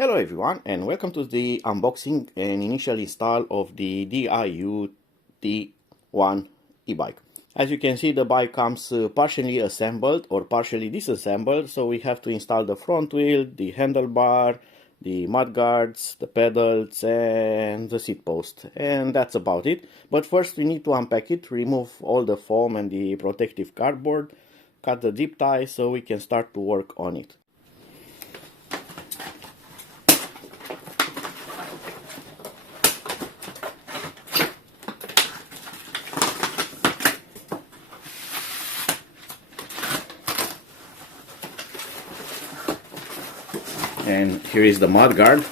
Hello everyone, and welcome to the unboxing and initial install of the DYU T1 e-bike. As you can see, the bike comes partially assembled or partially disassembled, so we have to install the front wheel, the handlebar, the mudguards, the pedals and the seat post, and that's about it. But first we need to unpack it, remove all the foam and the protective cardboard, cut the zip tie so we can start to work on it. And here is the mudguard.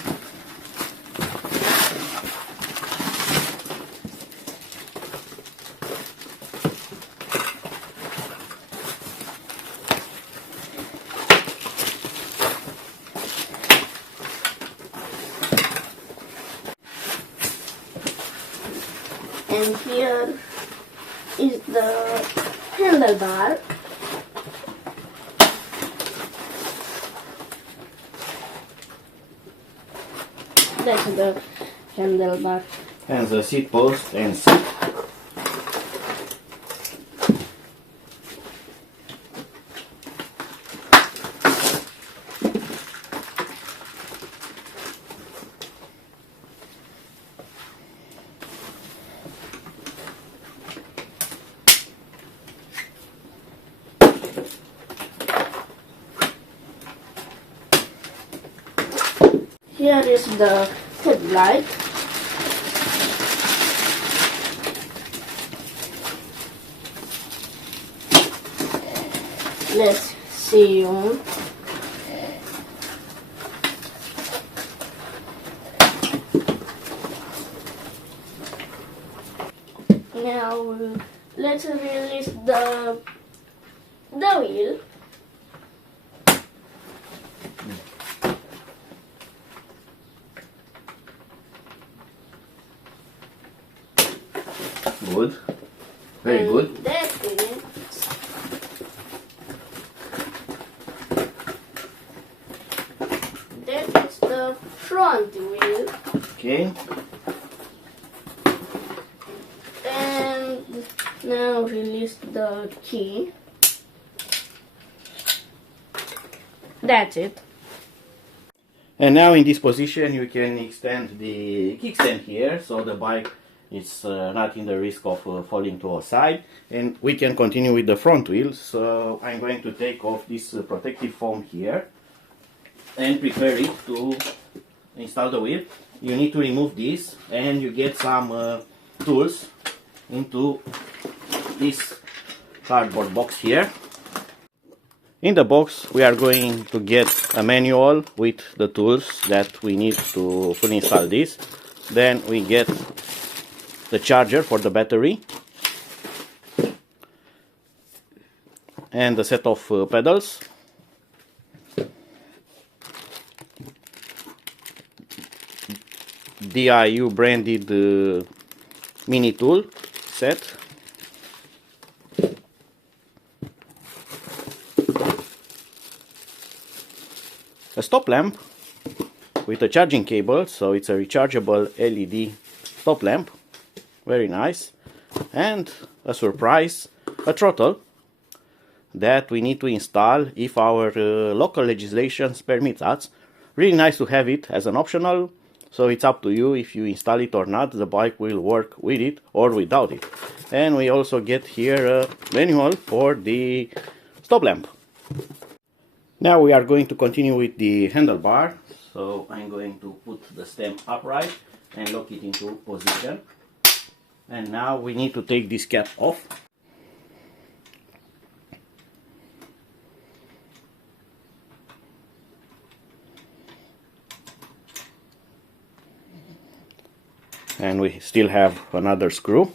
And here is the handlebar. That's the handlebar. And the seat post and seat. Here is the headlight. Let's see on. Now let's release the wheel. Good. Very good. That's it. That is the front wheel. Okay. And now release the key. That's it. And now in this position you can extend the kickstand here, so the bike is not in the risk of falling to a side, and we can continue with the front wheel. So I'm going to take off this protective foam here and prepare it to install the wheel. You need to remove this, and you get some tools into this cardboard box here. In the box we are going to get a manual with the tools that we need to fully install this. Then we get the charger for the battery and the set of pedals, DYU branded mini tool set, a stop lamp with a charging cable, so it's a rechargeable LED stop lamp. Very nice. And a surprise, a throttle that we need to install if our local legislations permit us. Really nice to have it as an optional, so it's up to you if you install it or not. The bike will work with it or without it. And we also get here a manual for the stop lamp. Now we are going to continue with the handlebar, so I'm going to put the stem upright and lock it into position. And now we need to take this cap off. And we still have another screw.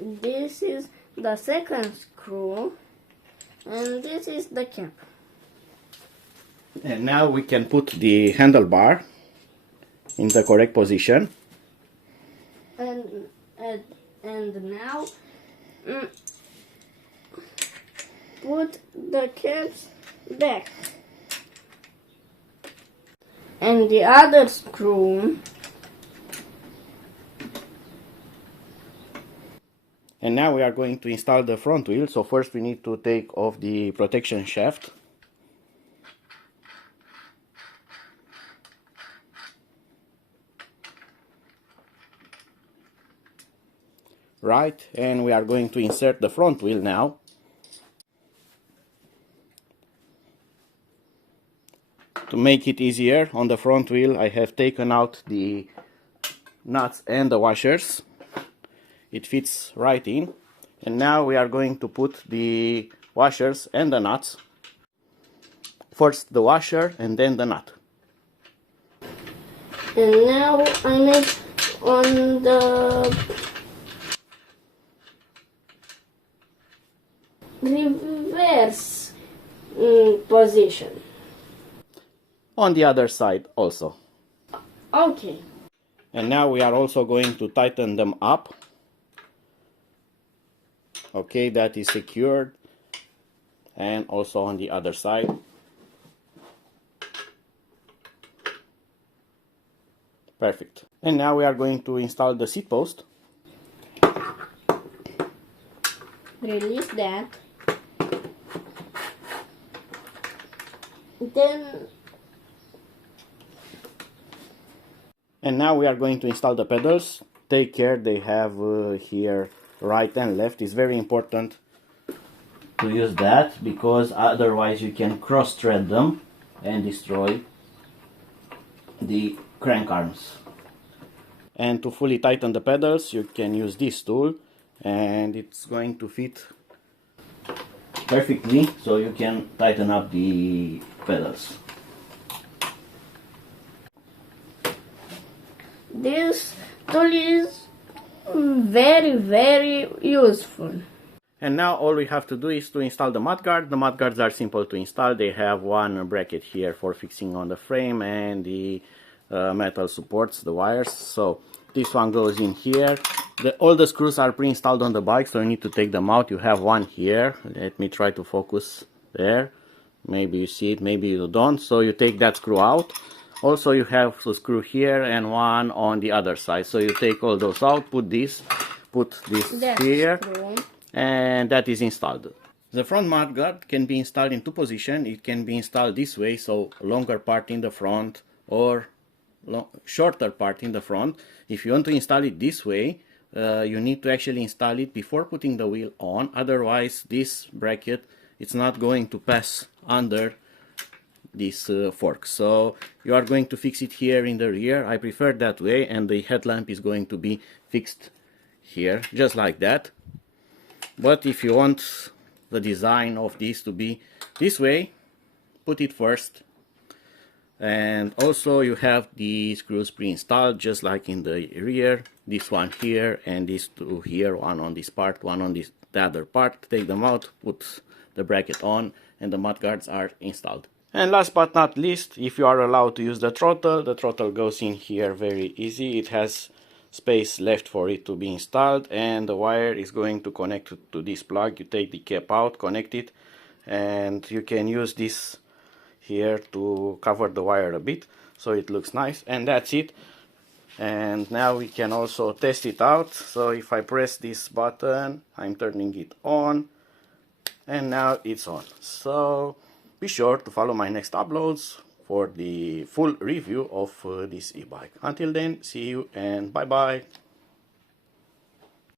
This is the second screw, and this is the cap. And now we can put the handlebar in the correct position. And now put the caps back. And the other screw. And now we are going to install the front wheel. So first we need to take off the protection shaft. Right, and we are going to insert the front wheel now. To make it easier, on the front wheel I have taken out the nuts and the washers. It fits right in. And now we are going to put the washers and the nuts. First the washer and then the nut. And now I'm on the reverse position. On the other side also. Okay. And now we are also going to tighten them up. Okay, that is secured. And also on the other side. Perfect. And now we are going to install the seat post. Release that. Then. And now we are going to install the pedals. Take care, they have here right and left. It's very important to use that, because otherwise you can cross thread them and destroy the crank arms. And to fully tighten the pedals you can use this tool, and it's going to fit perfectly, so you can tighten up the pedals. This tool is very useful. And now all we have to do is to install the mudguard. The mudguards are simple to install. They have one bracket here for fixing on the frame, and the metal supports the wires. So this one goes in here. All the screws are pre-installed on the bike, so you need to take them out. You have one here. Let me try to focus there. Maybe you see it, maybe you don't. So you take that screw out. Also you have a screw here and one on the other side. So you take all those out, put this here, and that is installed. The front mudguard can be installed in two positions. It can be installed this way, so longer part in the front, or shorter part in the front. If you want to install it this way, you need to actually install it before putting the wheel on. Otherwise this bracket, it's not going to pass under this fork. So you are going to fix it here in the rear. I prefer that way, and the headlamp is going to be fixed here, just like that. But if you want the design of this to be this way, put it first. And also you have the screws pre-installed, just like in the rear. This one here and these two here, one on this part, one on the other part. Take them out, put the bracket on, and the mudguards are installed. And last but not least, if you are allowed to use the throttle goes in here very easy. It has space left for it to be installed, and the wire is going to connect to this plug. You take the cap out, connect it, and you can use this here to cover the wire a bit so it looks nice. And that's it. And now we can also test it out. So if I press this button, I'm turning it on, and now it's on. So be sure to follow my next uploads for the full review of this e-bike. Until then, see you and bye bye.